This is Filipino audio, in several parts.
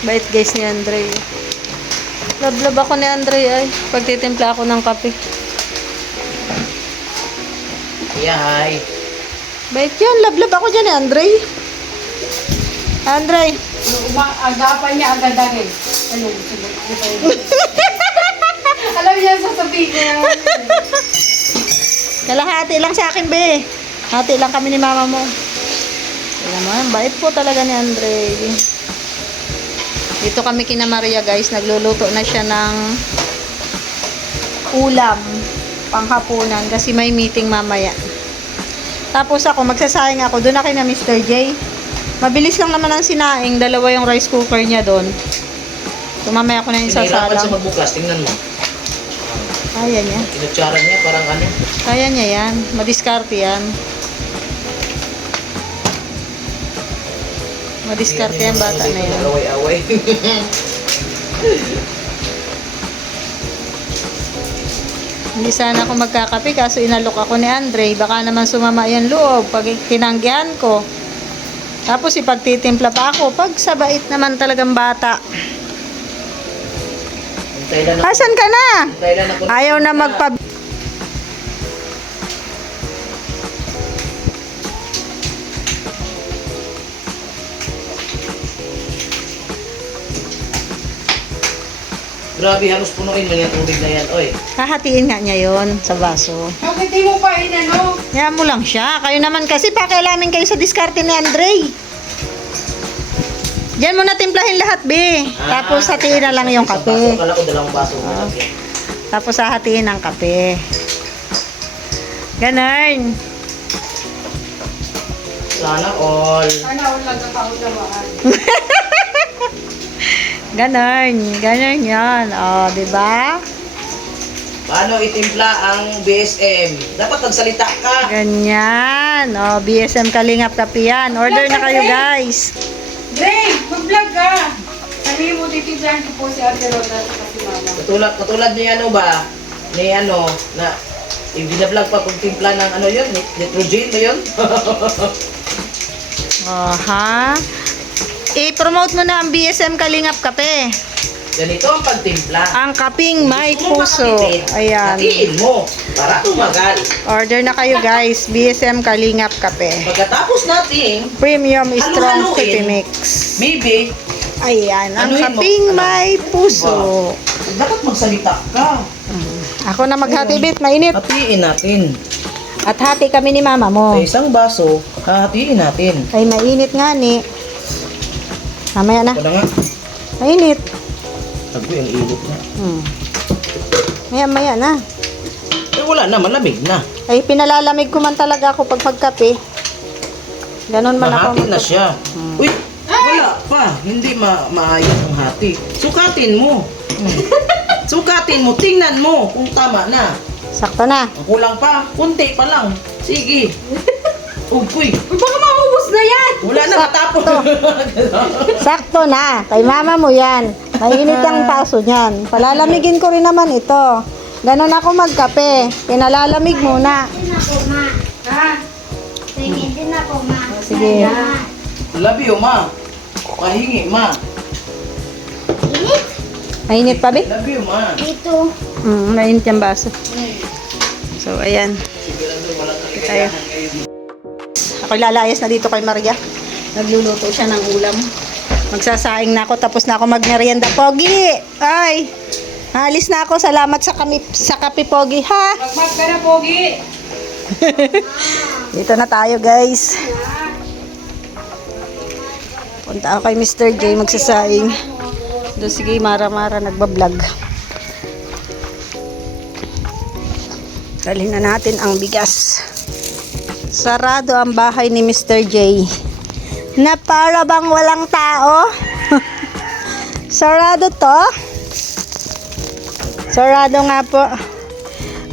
Bait guys ni Andre. Lablab ako ni Andre ay. Pagtitimpla ako ng kape. Yay. Bait yun. Lablab ako dyan ni Andre. Andre. Agapan niya agad-agad. Ano? Alam niya, sasabihin niya. Kalahati lang sa akin, be. Hati lang kami ni mama mo. Alam mo, bait po talaga ni Andre. Dito kami kina Maria, guys. Nagluluto na siya ng ulam panghapunan kasi may meeting mamaya. Tapos ako, magsasayang ako. Doon na kay na Mr. J. Mabilis lang naman ang sinaing. Dalawa yung rice cooker niya doon. So, mamaya ko na yung Pinahirapan sasalang. siya magbukas. Tingnan mo. Kaya niya. Kinutsara niya parang ano. Kaya niya yan. Madiskarte yan. Madiskarte yan bata na yan. Away-away. Hindi sana ako magkakape kaso inalok ako ni Andre. Baka naman sumama yung loob pag tinanggihan ko. Tapos ipagtitimpla pa ako. Pag sabait naman talagang bata. Hintay lang ako. Asan ka na? Hintay lang ako. Ayaw na magpa... Grabe, halos punuin mo yung tubig na yan. Oy. Hahatiin nga niya yon sa baso. Bakit di mo pa inano? Kaya mo lang siya. Kayo naman kasi pakialamin kayo sa diskarte ni Andre. Diyan mo na timplahin lahat, be. Tapos hatiin na lang yung Isang kape. baso. Akala ko dalawang baso. Tapos hahatiin ang kape. Ganun. Sana all. Sana ulang nakaunawaan. Ganun. Ganun yan. O, diba? Paano itimpla ang BSM? Dapat magsalita ka. Ganyan. O, BSM Kalingap Kape yan. Order na kayo, guys. Dre, mag-vlog ka. Sabihin mo, titiglan ko po si Ate Roda at si Mama. Katulad ni ano ba? Ni ano, na binablog pa kung timpla ng ano yun? Nitrogen ba yun? Aha. I-promote mo na ang BSM Kalingap Kape. Ganito ang pagtimpla. Ang kaping may Gusto mo puso. makatipid, Ayan. hatiin mo para tumagal. Order na kayo, guys. BSM Kalingap Kape. Pagkatapos natin, Premium Strong Halo-haloin. Coffee Mix. maybe, Ayan. Ang Anuhin mo. kaping may puso. dapat magsalita ka. Ako na maghatibit. Mainit. Hatiin natin. At hati kami ni mama mo. Sa isang baso, hahatiin natin. Ay, mainit nga ni. Mamaya na. Ito na nga. Mainit. Sabi, ang init na. Maya na. Eh, wala na, malamig na. Ay, pinalalamig ko man talaga ako pag magkape. Ganon man ako. Mahati na siya. Uy, wala pa. Hindi maayos ang hati. Sukatin mo. Sukatin mo. Tingnan mo kung tama na. Sakto na. Ang kulang pa. Kunti pa lang. Sige. Uy, Uy, baka maubos na yan! wala na matapos. Sakto na. Kay mama mo yan. Mainit ang paso niyan. Palalamigin ko rin naman ito. Ganon ako magkape. Pinalalamig muna. Din ako, ma. Ha? Tingin din ako, ma. Sige. Love you, ma. Pahingi, ma. Init? Mainit pa, be? Love you, ma. Ito. Mainit yung baso. So, ayan. Sigurado wala Tayo. kaligayahan kayo. Ako lalayas na dito kay Maria. Nagluluto siya ng ulam. Magsasaing na ako, tapos na ako magmerienda. Pogi! Ay! Alis na ako. Salamat sa kape, Pogi, ha? Magmag ka na, Pogi! Dito na tayo, guys. Punta ako kay Mr. J, magsasaing. Doon, sige, Mara-Mara, nagbablog. Dalhin na natin ang bigas. Sarado ang bahay ni Mr. J. Na para bang walang tao. Sarado to. Sarado nga po.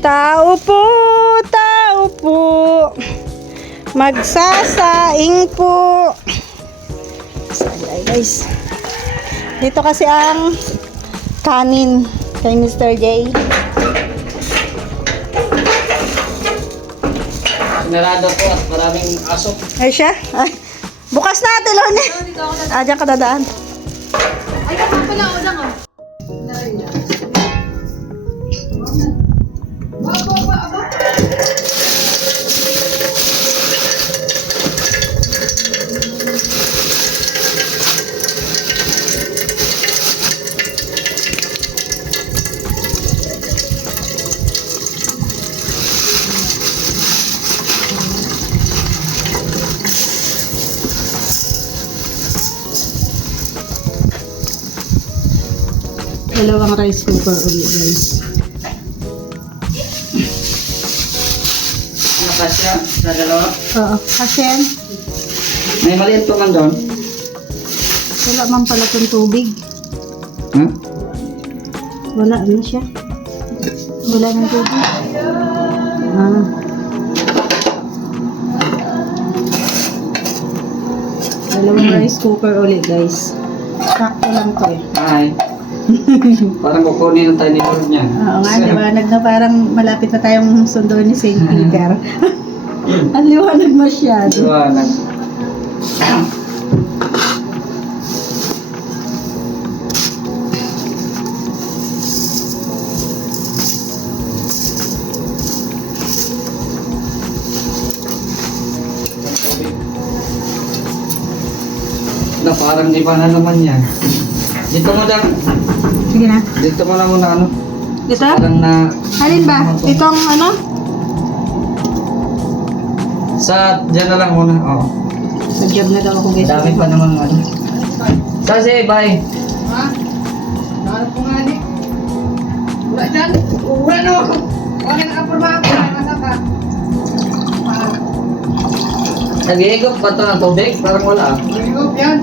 Tao po. Magsasaing po. Ay guys. Dito kasi ang kanin kay Mr. J. Narado ko at maraming asok. Ay siya. Ay, bukas na, Ate Lone. Diyan ka dadaan. Ay, ako pala, udang oh. Dalawang rice cooker ulit, guys. Nakasya sa dalawa. Oo. Kasi, May maliit pa man doon. wala man pala itong tubig. Ha? Wala na siya. Wala ng tubig. Ah. Dalawang rice cooker ulit, guys. Sakto lang to eh. Ay. Parang kukunin na tayo ni Lord niya. Oo nga, liwanag na parang malapit na tayong sundo ni St. Peter. Ang liwanag masyado. Liwanag. Na parang iba na naman yan. Dito mo lang. Sige na. Dito mo lang muna ano. Ito? Parang na... Alin ba? Itong ano? Sa... Diyan na lang muna. Oo. Sa job na daw ako, guys. Dami pa naman ano. Sasi, bye. Ha? Nahanap ko nga ni. Wala dyan. Wala na ako. Wala na kapurma ako. Wala ka. Nag-iigop pa ito ng tubig? Parang wala. Ringop yan.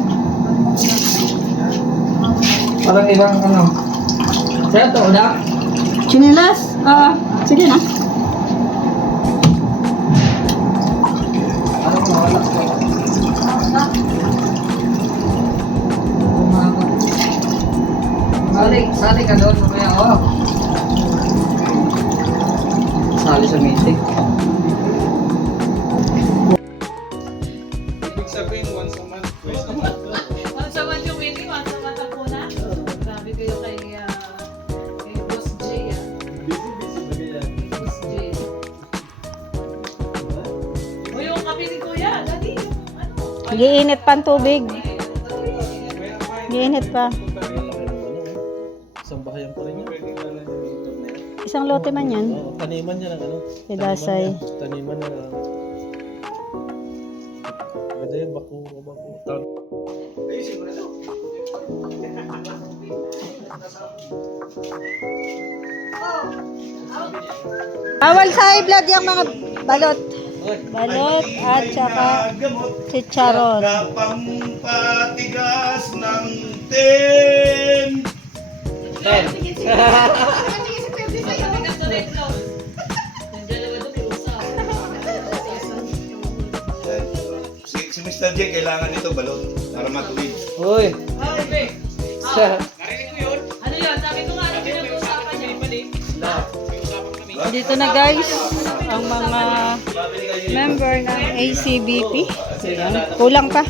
Parang ibang ano. Kaya ito, uda. Chinilas? Oo. Sige na. Parang wala. Sali ka doon, mamaya oh. Sali sa meeting. Ibig sabihin, once a month, twice a month. Once a month yung meeting, once a month ang puna. Grabe kayo kay Boss J, ah. Busy ba yan? Boss J. O yung kape ni Kuya, dati yung ano. Giinit pa ang tubig. Giinit pa. Isang bahayan pa rin yan. Pwede ka lang yung internet. Isang lote man yan. Oo, taniman niya ng ano. Si Dasay. Taniman niya ng... Pwede yun, bako. Ayusin mo na daw. Bawal sa high blood yung mga balot. Balot at saka chicharon. Pampatigas ng ten. Sabi ka sa red zone. Yung dalawa doon, may usap. Si Mr. J, kailangan nito balot para matuwid. Uy! Ay, be. Narinig ko yun. Ano yun? Sabi ko nga, ano pinag-uusapan niya? Dito na, guys, ang mga member ng ACBP. Ayan. Kulang pa.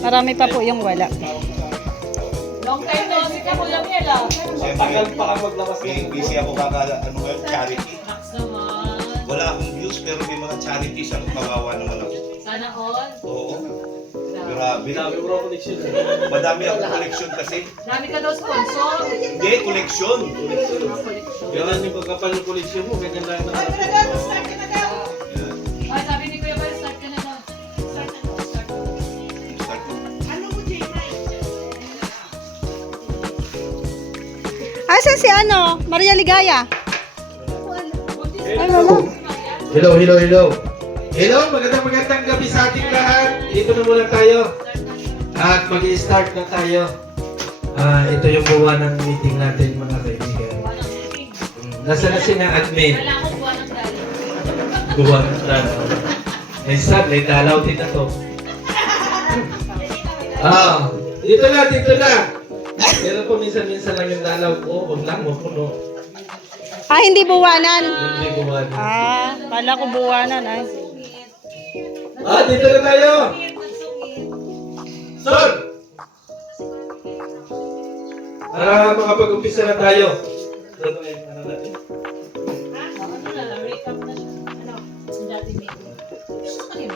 Marami pa po yung wala. Long time no si ka, Kuya Miel, ah. Tagal pa ka maglabas ng busy ako charity. Max naman. Wala akong views pero may mga charities ang kawawa naman ako. Sana all. Oo. Grabe. Dami mo raw connection. Madami akong collection kasi. Marami ka daw sponsor. Hindi, collection. Ganyan yung pagkapal ng koleksyon mo, ganyan lang naman. Ay, sabi ni Kuya Miel, start ka na na. Start na. Start. Start mo. Asan si ano? Maria Ligaya? Ay, wala. Hello. Hello, magandang gabi sa ating lahat. Dito na muna tayo. At mag-i-start na tayo. Ito yung buwan ng meeting natin, mga kaibigan. Nasaan na sila admin? Wala akong buwan ng dali. Buwan ng dalaw. May may dalaw din na to. Dito na. Pero po minsan-minsan lang yung dalaw ko. Huwag lang mo puno. Ah, hindi buwanan. Hindi buwan. Ah, kala ko buwanan. Ay. Dito na tayo. Son! Para makapag-umpisa na tayo. Ano natin? Ano na lang, recap na siya. Ano? Yung dating meeting. Gusto ko rin.